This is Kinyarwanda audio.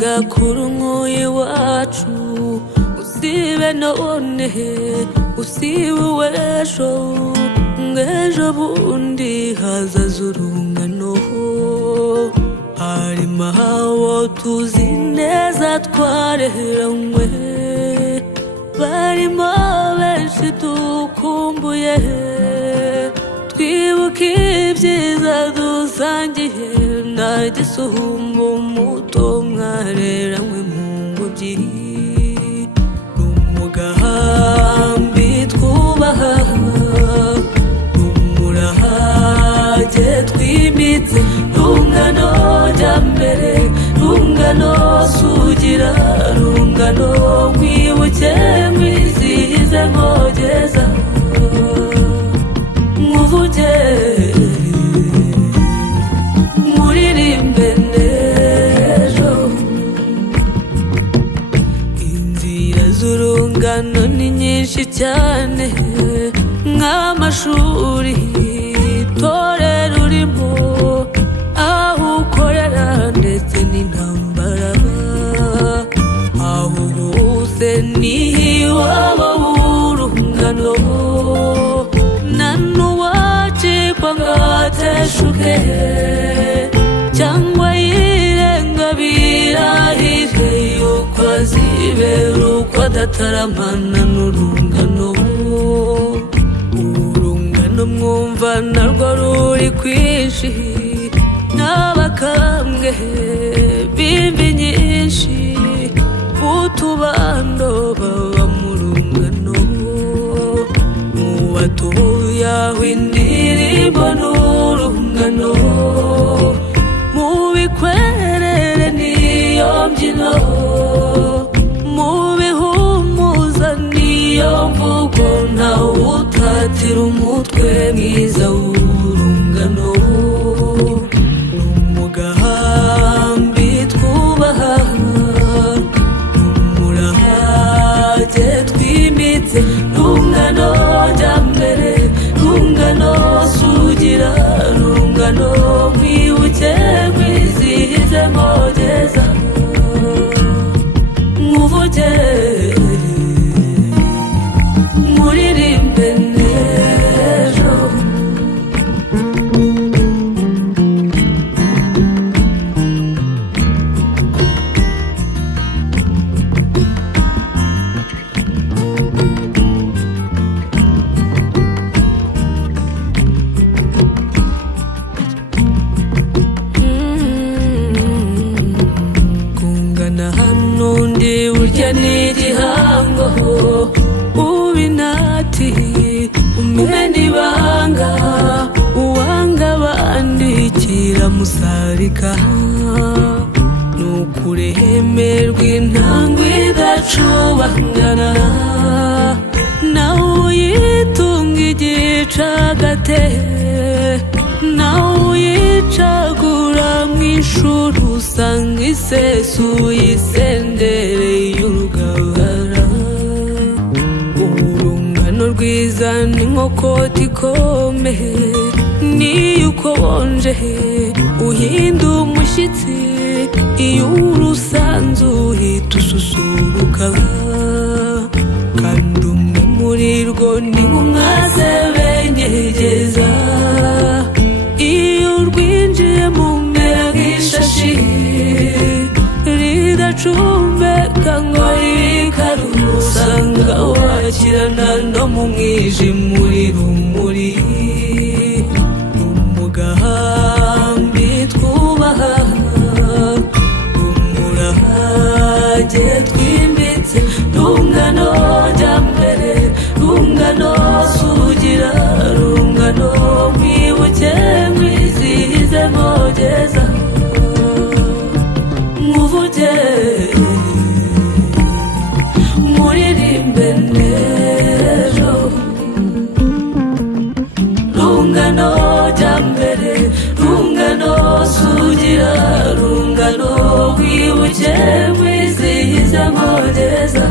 gakuru nk'iwacu usibe none usibe w'ejo ng'ejo bundi hazaza urungano harimo abo tuzi neza twareranywe barimo benshi dukumbuye twibuka ibyiza dusangiye nta gisuhumo muto mwareranywe mu ngobyi n'umugambi twubaha n'umurage twimitse rungano jya mbere rungano sugira rungano nkwibuke nkwizihize nkogeza nkuvuge nkuririmbe n'ejo inzira z'urungano ni nyinshi cyane nk'amashuri itorero urimo aho ukorera ndetse n'intambara aho hose ni iwabo w'urungano nta n'uwacikwa ngo ateshuke cyangwa yirenga birahire yuko azibera uko adataramana n'urungano urungano mwumva narwo ruri kwinshi n'abakambwe b'imvi nyinshi utubando baba mu rungano mu batoya aho indirimbo n'urungano mu bikwerere n'iyo mbyino mu bihumuza n'iyo mvugo ntawe utatira umutwe mwiza w'urungano n'umugambi twubaha n'umurage twimitse rungano jya mbere rungano sugira rungano nkwibuke nkwizihize nkogeza nkuvuge nkuririmbe n'ejo n'undi urya n'igihango ubinati umena ibanga uwanga bandikira musarika n'ukuremerwa intangwe idacubangana nawe uyitunga igicagate nawe uyicagura mw'ishuri usanga isesuye isendereye y'urugabara urungano rwiza ni nk'okoti ikomeye niyo ukonje uhinda umushyitsi iyo urusanze uhita ususuruka kandi umwe muri rwo ni nk'umwaze benyegeza iyo urwinjiye mu mpera nk'ishashi ridacumbeka ngo rikarura usanga wakirana no mu mwijima uri rumuri n'umugambi twubaha n'umurage twimbitse rungano jya mbere rungano sugira rungano nkwibuke nkwizihize nkogeza nkuvuge nkuririmbe n'ejo rungano jya mbere rungano sugira rungano nkwibuke nkwizihize nkogeza